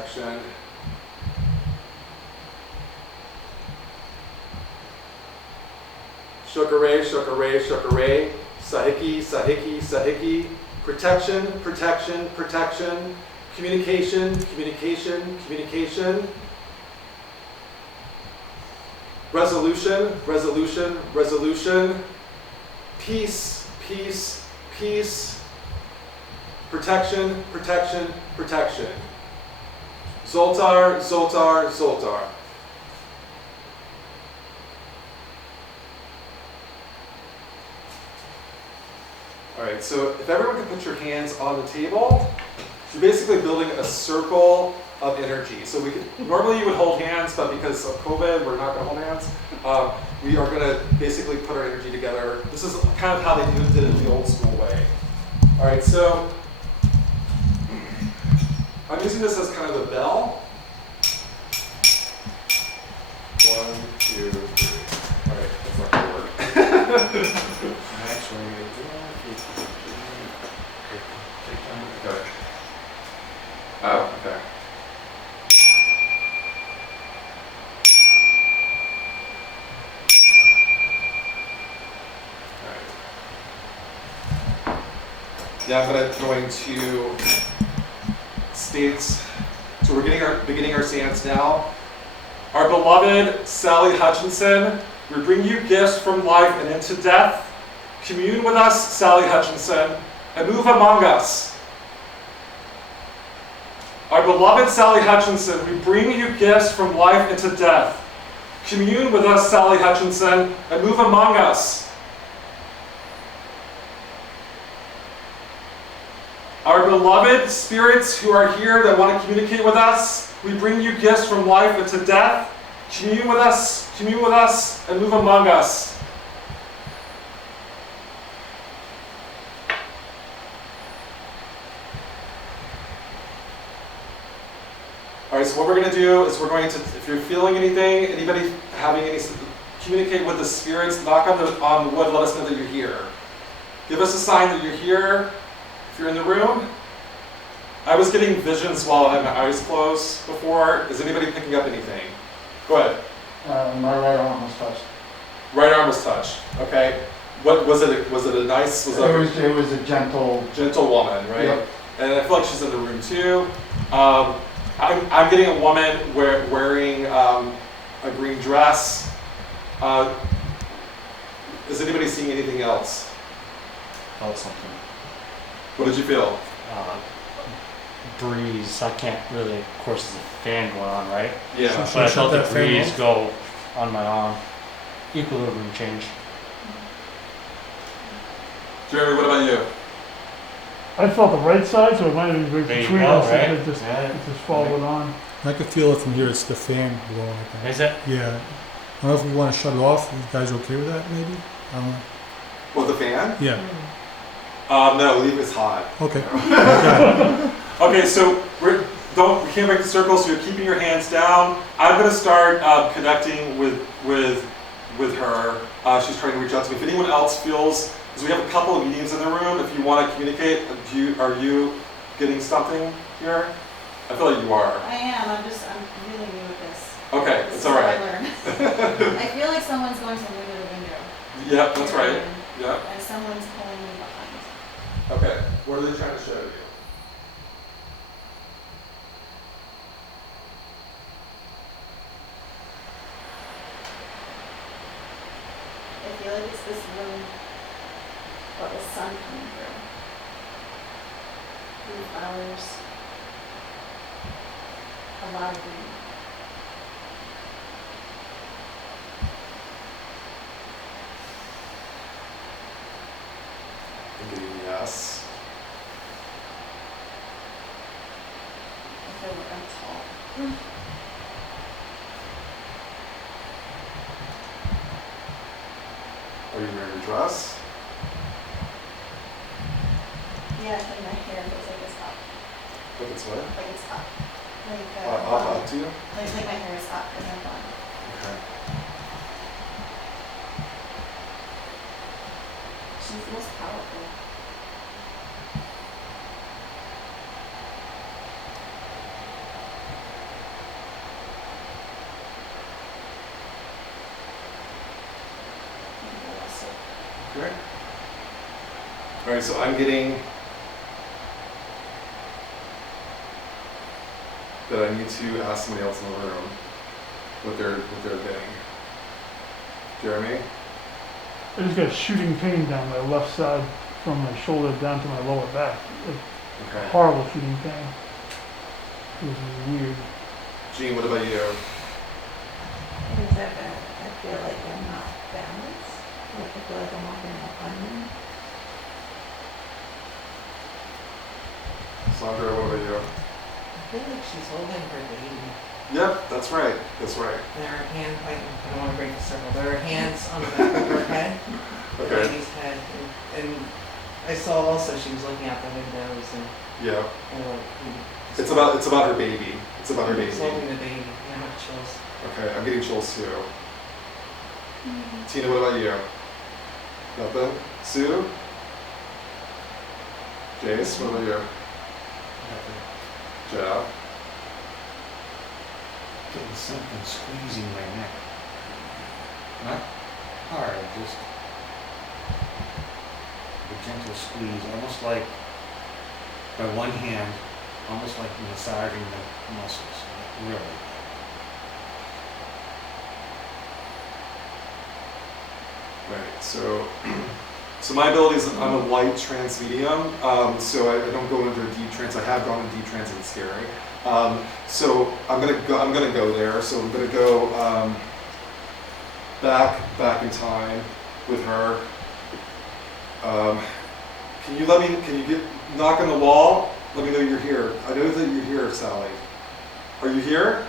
protection. Shokare, shokare, shokare. Sahiki, sahiki, sahiki. Protection, protection, protection. Communication, communication, communication. Resolution, resolution, resolution. Peace, peace, peace. Protection, protection, protection. Zoltar, Zoltar, Zoltar. All right, so if everyone can put your hands on the table, you're basically building a circle of energy. So we could, normally you would hold hands, but because of COVID, we're not gonna hold hands. We are gonna basically put our energy together. This is kind of how they did it the old school way. All right, so I'm using this as kind of the bell. 1, 2, 3. All right, that's not gonna work. Actually, Okay. Oh, okay. All right. Yeah, I'm going to states. So we're beginning our seance now. Our beloved Sally Hutchinson, we bring you gifts from life and into death. Commune with us, Sally Hutchinson, and move among us. Our beloved Sally Hutchinson, we bring you gifts from life into death. Commune with us, Sally Hutchinson, and move among us. Our beloved spirits who are here that want to communicate with us, we bring you gifts from life into death. Commune with us, and move among us. All right, so what we're going to do is we're going to, if you're feeling anything, anybody having any, communicate with the spirits, knock on the wood, let us know that you're here. Give us a sign that you're here, if you're in the room. I was getting visions while I had my eyes closed before. Is anybody picking up anything? Go ahead. My right arm was touched. Right arm was touched, okay. What was it? Was it a nice, It was a gentle woman, right? Yep. And I feel like she's in the room too. I'm getting a woman wearing a green dress. Is anybody seeing anything else? felt something. What did you feel? Breeze. I can't really, of course, there's a fan going on, right? Yeah. But I felt the breeze go on my arm. Equilibrium change. Jeremy, what about you? I felt the right side, so it might have been There you between go, us. right? It just followed on. I can feel it from here. It's the fan blowing. I think. Is it? Yeah. I don't know if we want to shut it off. Are you guys okay with that? Maybe. I don't know. What, the fan? Yeah. No, leave it hot. Okay. Okay, so we can't break the circle, so you're keeping your hands down. I'm going to start connecting with her. She's trying to reach out to me. If anyone else feels, because we have a couple of mediums in the room, if you want to communicate, are you getting something here? I feel like you are. I am. I'm really new at this. Okay, This it's is all what right. I learned. I feel like someone's going from window to window. Yep, that's right. Yep. And someone's pulling me behind. Okay, what are they trying to show you? I feel like it's this room, but with sun coming through. Blue flowers. A lot of green. Yes. I feel like I'm tall. Are you wearing a dress? Yeah, I think my hair feels like it's up. Look, it's what? Like it's up. Like, Up to you? like my hair is up and I'm done. Okay. She feels powerful. Okay. All right, so I'm getting that I need to ask somebody else in the room what they're getting. Jeremy? I just got shooting pain down my left side from my shoulder down to my lower back. Like, Okay. horrible shooting pain. It was weird. Jean, what about you? Is that bad? I feel like I'm not balanced. Like I feel like I'm walking in a onion. Sandra, what about you? I feel like she's holding her baby. Yep, that's right. That's right. And her hand, I don't want to break the circle, but her hands on the back of her head, the Okay. baby's head. And I saw also she was looking out the windows and, Yeah. like, It's about her baby. It's about her baby. She's holding the baby. Yeah, I have chills. Okay, I'm getting chills too. Tina, what about you? Nothing? Sue? Jace, what about you? Jeff? Getting something squeezing my neck. Not hard, just a gentle squeeze, almost like by one hand, almost like massaging the muscles. Really. Right, so my ability is I'm a light trance medium, so I don't go into a deep trance. I have gone into deep trance and it's scary. So I'm gonna go there. So I'm gonna go back in time with her. Can you knock on the wall? Let me know you're here. I know that you're here, Sally. Are you here?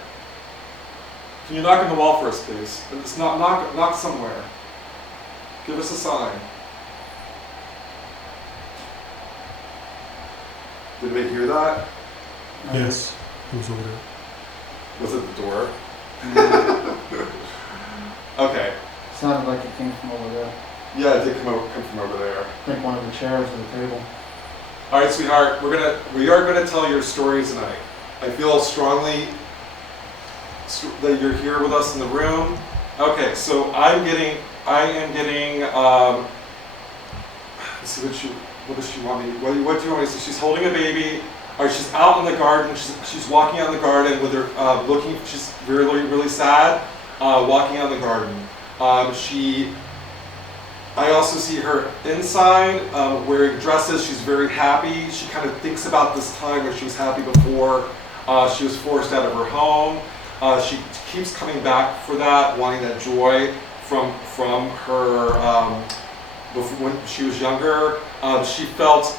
Can you knock on the wall for us, please? It's not knock somewhere. Give us a sign. Did they hear that? Yes, he was over there. Was it the door? Okay. Sounded like it came from over there. Yeah, it did come from over there. I think one of the chairs or the table. All right, sweetheart. We are gonna tell your story tonight. I feel strongly that you're here with us in the room. Okay, so I am getting. Let's see what does she want me? What do you want me to say? She's holding a baby. Or she's out in the garden. She's walking out in the garden with her looking. She's really sad. Walking out in the garden. I also see her inside wearing dresses. She's very happy. She kind of thinks about this time when she was happy before she was forced out of her home. She keeps coming back for that, wanting that joy from her when she was younger. She felt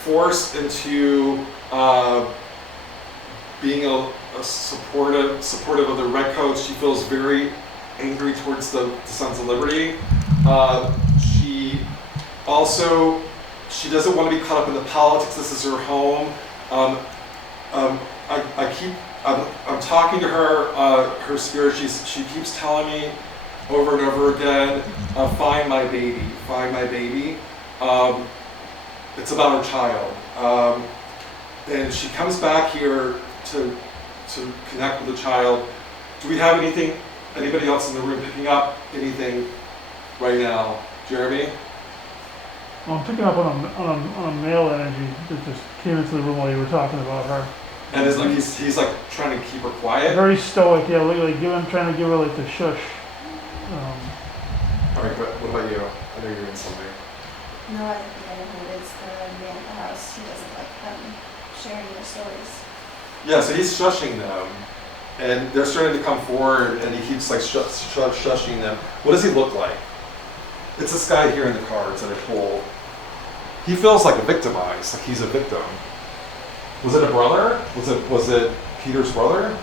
forced into being a supportive of the Redcoats. She feels very angry towards the Sons of Liberty. She doesn't want to be caught up in the politics. This is her home. I'm talking to her. Her spirit. She keeps telling me over and over again, "Find my baby. Find my baby." It's about her child, and she comes back here to connect with the child. Do we have anybody else in the room picking up anything right now? Jeremy? Well, I'm picking up on a male energy that just came into the room while you were talking about her. And it's like he's like trying to keep her quiet. Very stoic, yeah, trying to give her like the shush. All right, what about you? I know you're in something. No, I think I know who it is. The man at the house. He doesn't like them sharing their stories. Yeah, so he's shushing them, and they're starting to come forward, and he keeps like shushing them. What does he look like? It's this guy here in the cards that I pulled. He feels like victimized, like he's a victim. Was it a brother? Was it Peter's brother?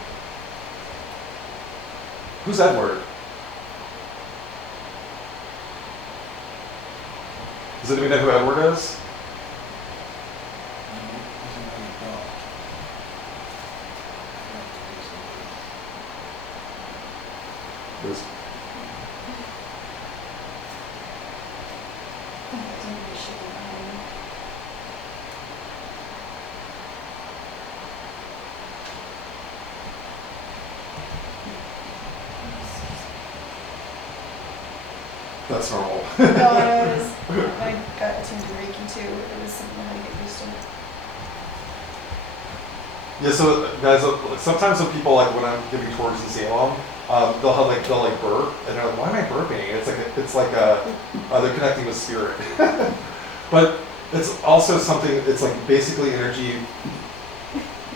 Who's Edward? Does anybody know who Edward is? There's That's normal. No, it was, I got attuned to Reiki too. It was something I had to get used to. Yeah, so guys, sometimes when people like when I'm giving tours in Salem, they'll burp, and they're like, "Why am I burping?" It's like they're connecting with spirit, but it's also something. It's like basically energy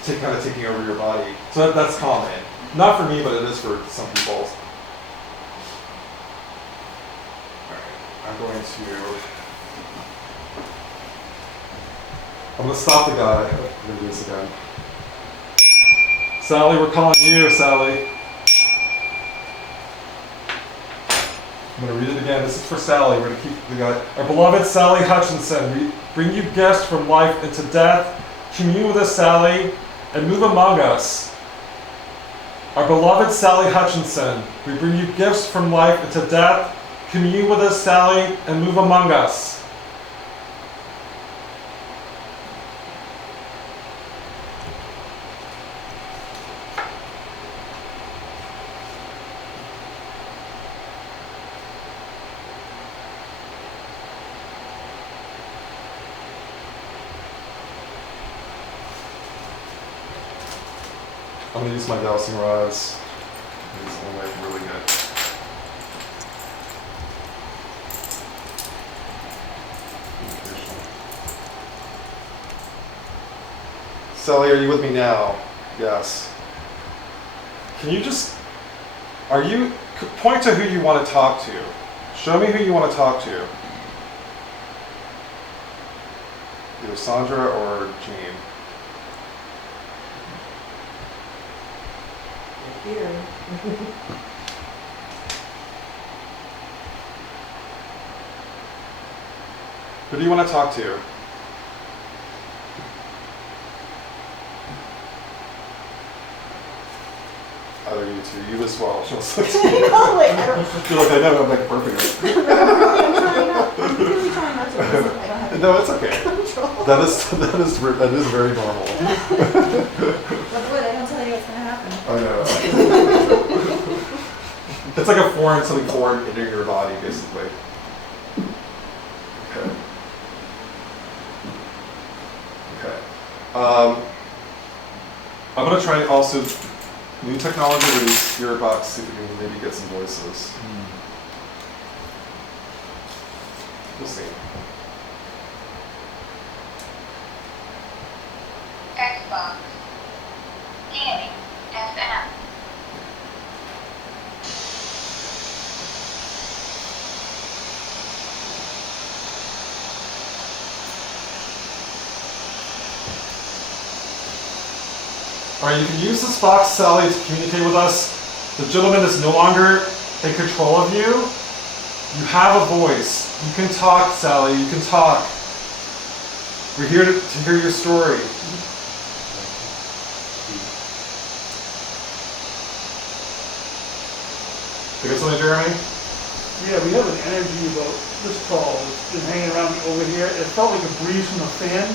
kind of taking over your body. So that's common. Not for me, but it is for some people. I'm going to stop the guy. I'm going to do this again. Sally, we're calling you, Sally. I'm going to read it again. This is for Sally. We're going to keep the guy. Our beloved Sally Hutchinson, we bring you gifts from life into death. Commune with us, Sally, and move among us. Our beloved Sally Hutchinson, we bring you gifts from life into death. Commune with us, Sally, and move among us. I'm going to use my dowsing rods. These will make really good. Sally, are you with me now? Yes. Can you just, point to who you want to talk to. Show me who you want to talk to. Either Sandra or Jean. Here. Who do you want to talk to? Either you two, you as well. She'll say to you. No, like, I don't. You're like, I know, I'm like burping. I'm really trying not to listen. I don't have No, it's okay. control. That is very normal. But what? I don't tell you what's gonna happen. I know. It's like something foreign entering your body, basically. Okay. Okay. I'm gonna try also new technology with these spirit box, see if we can maybe get some voices. We'll see. Xbox. Scanning. FM. Alright, you can use this box, Sally, to communicate with us. The gentleman is no longer in control of you. You have a voice. You can talk, Sally, you can talk. We're here to hear your story. You got something, Jeremy? Yeah, we have an energy about this tall. It's been hanging around me over here. It felt like a breeze from a fan,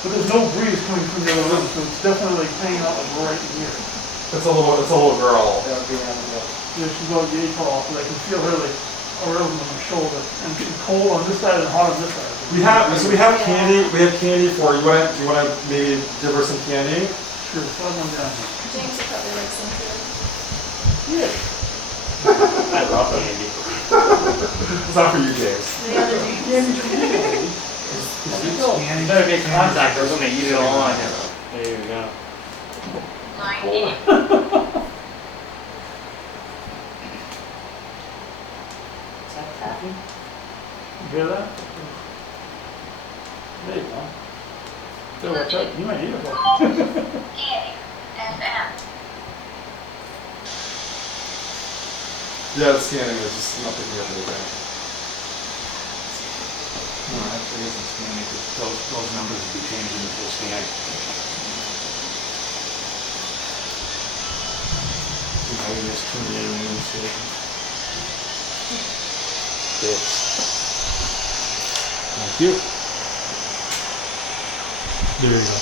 but there's no breeze coming from the other room, so it's definitely like hanging out like right here. It's a little girl. Yeah, she's about yay tall, but I can feel her like around on my shoulder, and she's cold on this side and hot on this side. We have candy. We have candy for you. Do you want to maybe give her some candy? Sure, slide one down here. James would probably like some too. Yeah. I love candy. It's not for you, James. The other James. Candy's for you, baby. You better make contact or we're gonna eat it all on you. There you go. Line in. Is that taffy? You hear that? There you go. So watch out, you might eat it. Scanning. FM. Yeah, it's scanning. It's just not picking up anything. No, actually isn't scanning, because those numbers will be changing if we'll scan. I just turned it in one second. Thank you. There you go.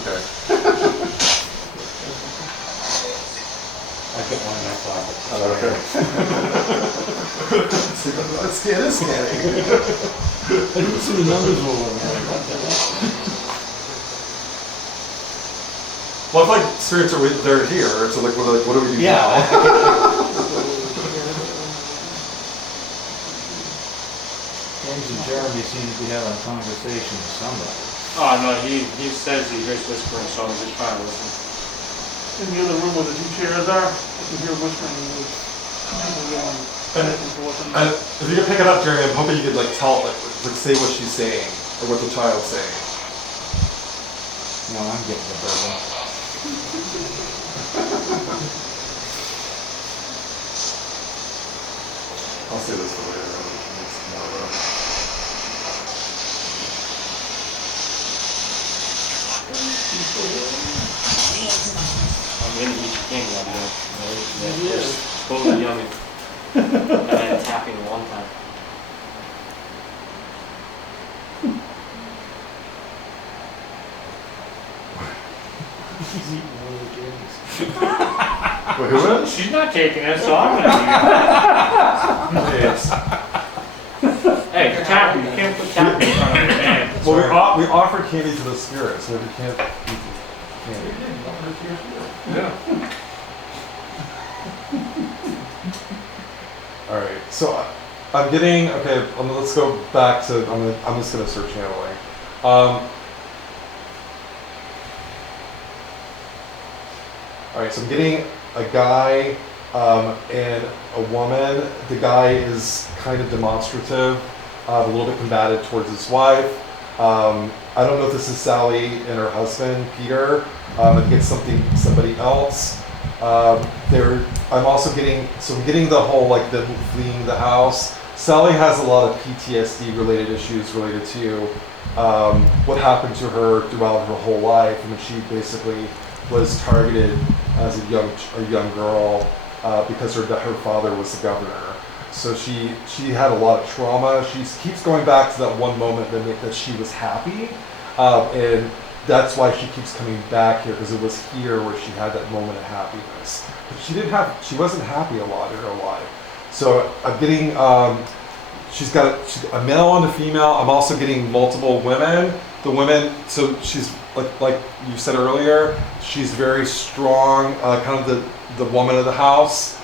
Okay. Okay. It is scanning. I didn't see the numbers roll Well, I feel like spirits are they're here. So like, what do we do Yeah. now? James and Jeremy seem to be having a conversation with somebody. Oh no, he says he hears whispering, so I'm just trying to listen. In the other room where the two chairs are, I can hear whispering. And if you could pick it up, Jeremy, I'm hoping you could like say what she's saying or what the child's saying. No, I'm getting the bourbon. I'll say this for later. It's tomorrow. I'm gonna eat your candy out there. It's totally yummy. And then tapping one time. He's eating one of the candies. Wait, who is? She's not taking it, so I'm gonna Hey, tapping, you can't put tapping in front of your man. Well, we offer candy to the spirit, so if you can't eat the candy. Yeah. All right. So I'm getting okay. Let's go back to. I'm just gonna start channeling. All right. So I'm getting a guy and a woman. The guy is kind of demonstrative, a little bit combative towards his wife. I don't know if this is Sally and her husband, Peter. I think it's somebody else. I'm also getting the whole like them fleeing the house. Sally has a lot of PTSD related issues related to what happened to her throughout her whole life. I mean, she basically was targeted as a young girl because her father was the governor. So she had a lot of trauma. She keeps going back to that one moment that she was happy, and that's why she keeps coming back here, because it was here where she had that moment of happiness. But she wasn't happy a lot in her life. So I'm getting she's got a male and a female. I'm also getting multiple women. The women, so she's like you said earlier, she's very strong, kind of the woman of the house.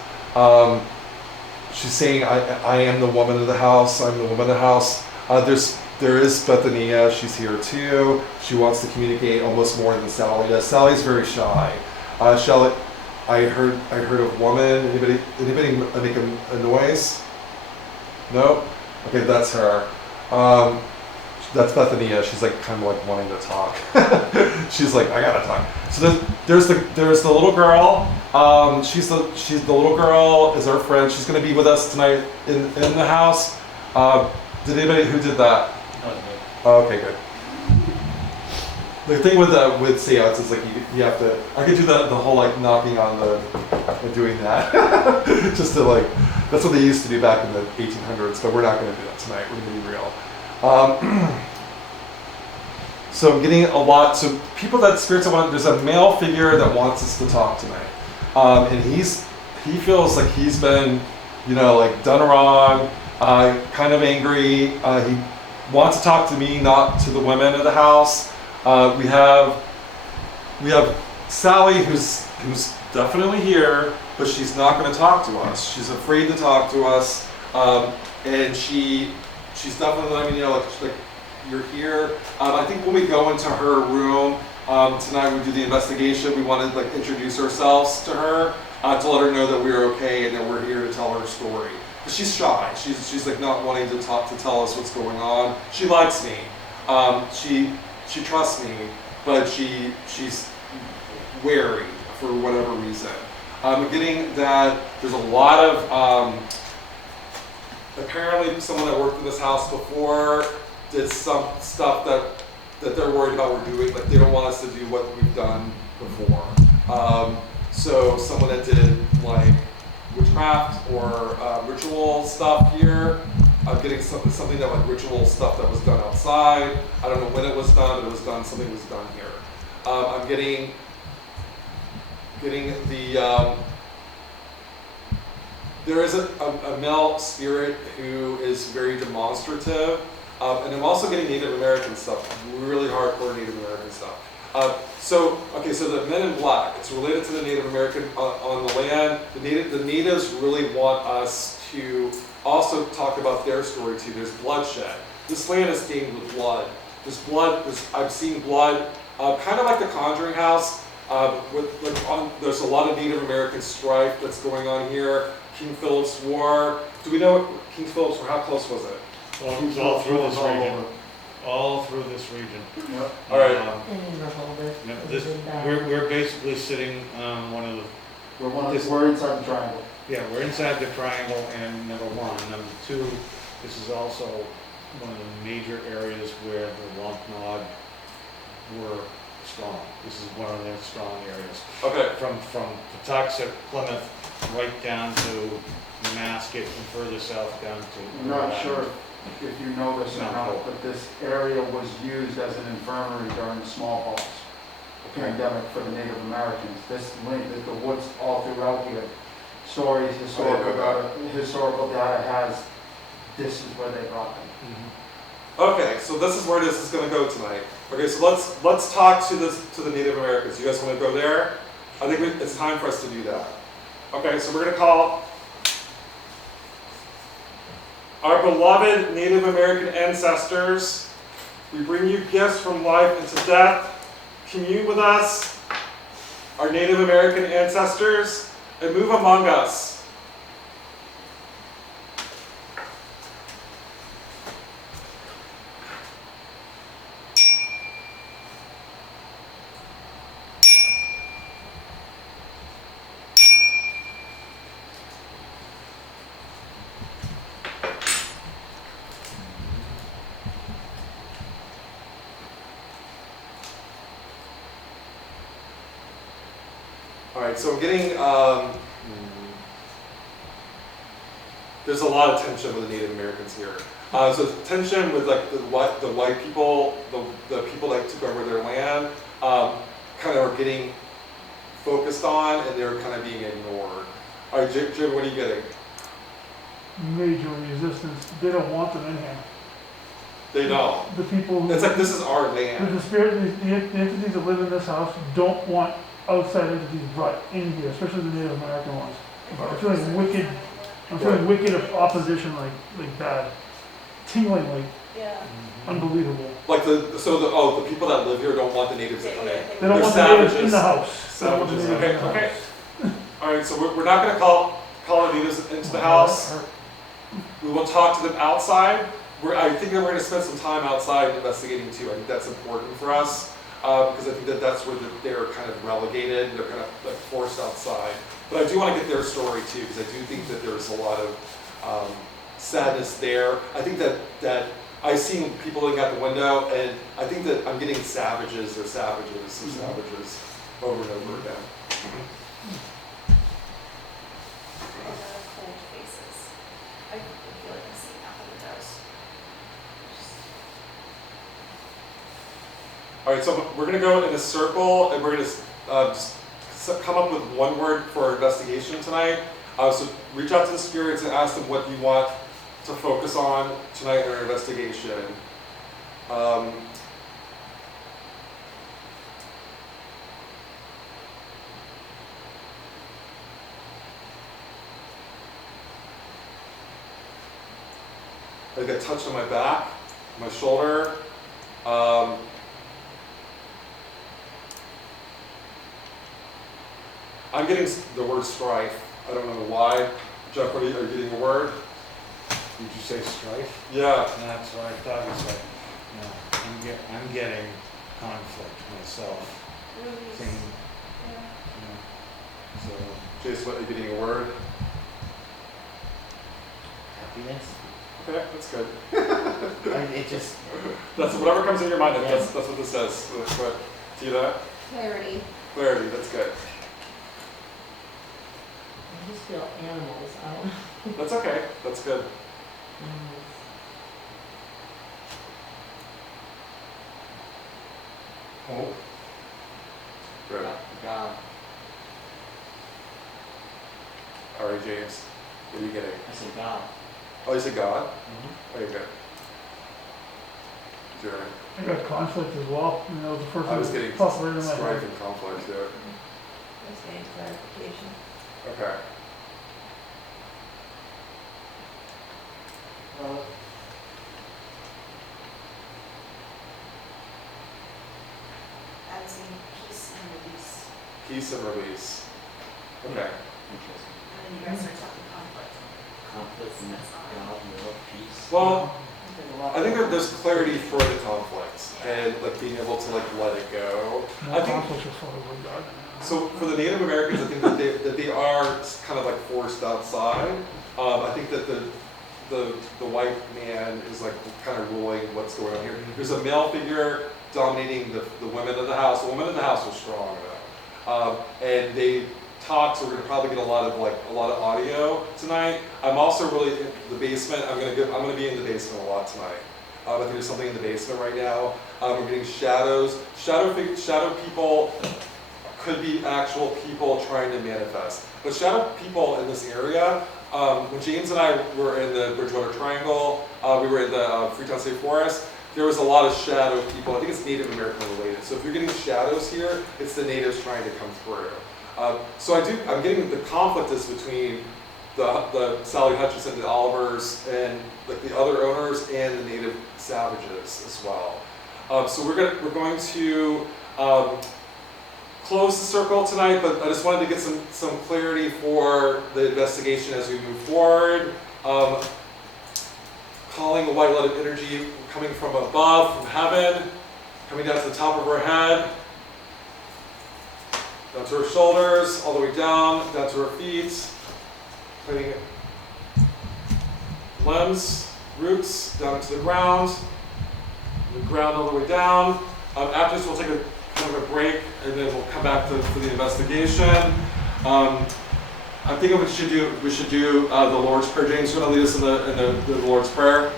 She's saying, I am the woman of the house, I'm the woman of the house. There is Bethania, she's here too. She wants to communicate almost more than Sally does. Sally's very shy. Shall I heard a woman. Anybody make a noise? No? Okay, that's her. That's Bethania. She's like kind of like wanting to talk. She's like, I gotta talk. So there's the little girl. She's the little girl is our friend. She's gonna be with us tonight in the house. Did anybody who did that? Oh, okay, good. The thing with seance is like you have to. I could do the whole like knocking on doing that. Just to like, that's what they used to do back in the 1800s. But we're not gonna do that tonight. We're gonna be real. So I'm getting a lot. So people that spirits want. There's a male figure that wants us to talk tonight, and he feels like he's been, like done wrong, kind of angry. He wants to talk to me, not to the women of the house. We have Sally, who's definitely here, but she's not going to talk to us. She's afraid to talk to us, and she's definitely letting me know, like you're here. I think when we go into her room tonight, we do the investigation. We want to like introduce ourselves to her to let her know that we're okay and that we're here to tell her story. But she's shy. She's like not wanting to tell us what's going on. She likes me. She trusts me, but she's wary for whatever reason. I'm getting that there's a lot of apparently someone that worked in this house before did some stuff that they're worried about we're doing, like they don't want us to do what we've done before. So someone that did like witchcraft or ritual stuff here. I'm getting something that like ritual stuff that was done outside. I don't know when it was done, but it was done. Something was done here. I'm getting the there is a male spirit who is very demonstrative, and I'm also getting Native American stuff, really hardcore Native American stuff. So the men in black, it's related to the Native American on the land. The natives really want us to also talk about their story too. There's bloodshed. This land is stained with blood. I've seen blood, kind of like the Conjuring House. There's a lot of Native American strife that's going on here. King Philip's War. Do we know what King Philip's War? How close was it? Well, it was all through this region. All through this region. Yep. All right. And in Rehoboth. Yeah, we're basically sitting on one of the. We're inside the triangle. Yeah, we're inside the triangle, and number one. Number two, this is also one of the major areas where the Wampanoag were strong. This is one of their strong areas. Okay. From Patuxent, Plymouth, right down to Mascot, and further south down to. I'm not sure if you know this or not, but this area was used as an infirmary during the smallpox pandemic for the Native Americans. The woods all throughout here, stories, historical data has, this is where they brought them. Okay, so this is where this is going to go tonight. Okay, so let's talk to the Native Americans. You guys want to go there? I think it's time for us to do that. Okay, so we're going to call our beloved Native American ancestors. We bring you gifts from life into death. Commune with us, our Native American ancestors, and move among us. All right, so I'm getting, there's a lot of tension with the Native Americans here. So tension with like the white people, the people that took over their land, kind of are getting focused on, and they're kind of being ignored. All right, Jim, what are you getting? Major resistance. They don't want them in here. They don't. The people who. It's like, this is our land. The spirit, the entities that live in this house don't want outside entities brought in here, especially the Native American ones. I'm feeling wicked. I'm feeling wicked opposition, like bad, tingling, like Yeah. unbelievable. Like the people that live here don't want the natives to come in. They don't They're want the natives savages. in the house. They don't want the Savages. natives Okay, in the okay. house. All right, so we're not going to call the natives into the house. We will talk to them outside. I think that we're going to spend some time outside investigating too. I think that's important for us because I think that's where they're kind of relegated. They're kind of like forced outside. But I do want to get their story too because I do think that there's a lot of sadness there. I think that I've seen people looking out the window, and I think that I'm getting savages or savages or savages over and over again. Cold faces. I feel like I'm seeing out the windows. All right, so we're going to go in a circle, and we're going to just come up with one word for our investigation tonight. So reach out to the spirits and ask them what you want to focus on tonight in our investigation. I got touched on my back, my shoulder. I'm getting the word strife. I don't know why. Jeff, are you getting a word? Did you say strife? Yeah. That's what I thought. It's like, no, I'm getting conflict myself. Same, so Jason, what, are you getting a word? Happiness. Okay, that's good. It just. That's whatever comes in your mind. That's what this says. That's what. See that? Clarity. Clarity. That's good. I just feel animals. I don't know. That's okay. That's good. Hope. Good. God. All right, James. What are you getting? I said God. Oh, you said God? Mm-hmm. Okay, good. Jeremy? I got conflict as well, and that was the first I was one getting that popped right in my strife head. and conflict there. Just getting clarification. Okay. As in peace and release. Peace and release. Okay. Interesting. And then you guys are talking conflict. Conflict and God, love, peace. Well, I think that there's clarity for the conflict and like being able to like let it go. No I think conflict with Father with God. so. For the Native Americans, I think that they are kind of like forced outside. I think that the white man is like kind of ruling what's going on here. There's a male figure dominating the women of the house. The women of the house are strong though, and they talk. So we're gonna probably get a lot of audio tonight. I'm also really in the basement. I'm gonna be in the basement a lot tonight. I think there's something in the basement right now. We're getting shadows. Shadow people could be actual people trying to manifest. But shadow people in this area, when James and I were in the Bridgewater Triangle, we were in the Freetown State Forest, there was a lot of shadow people. I think it's Native American related. So if you're getting shadows here, it's the natives trying to come through. So I'm getting the conflict is between the Sally Hutchinson, the Olivers, and like the other owners and the native savages as well. So we're going to close the circle tonight, but I just wanted to get some clarity for the investigation as we move forward. Calling the white light of energy coming from above, from heaven, coming down to the top of our head, down to our shoulders, all the way down to our feet, putting limbs, roots down into the ground all the way down. After this, we'll take a kind of a break, and then we'll come back for the investigation. I'm thinking we should do the Lord's Prayer. James, you want to lead us in the Lord's Prayer?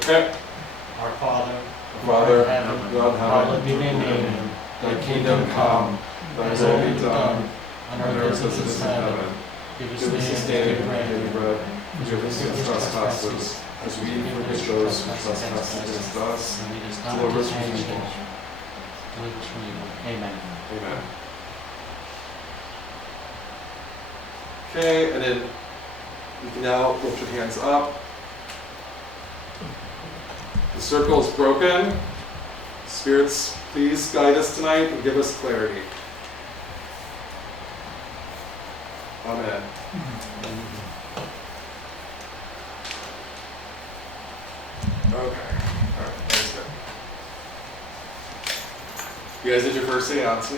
Okay. Our Father, Father, in heaven, hallowed be thy name. Thy kingdom come, thy will be done, on earth as it is in heaven. Give us this day our daily bread. Forgive us our trespasses, as we forgive those who trespass against us. And lead us Deliver not us into from temptation. evil. Deliver us from evil. Amen. Amen. Okay, and then you can now lift your hands up. The circle is broken. Spirits, please guide us tonight and give us clarity. Amen. Okay. All right. That's good. You guys did your first seance.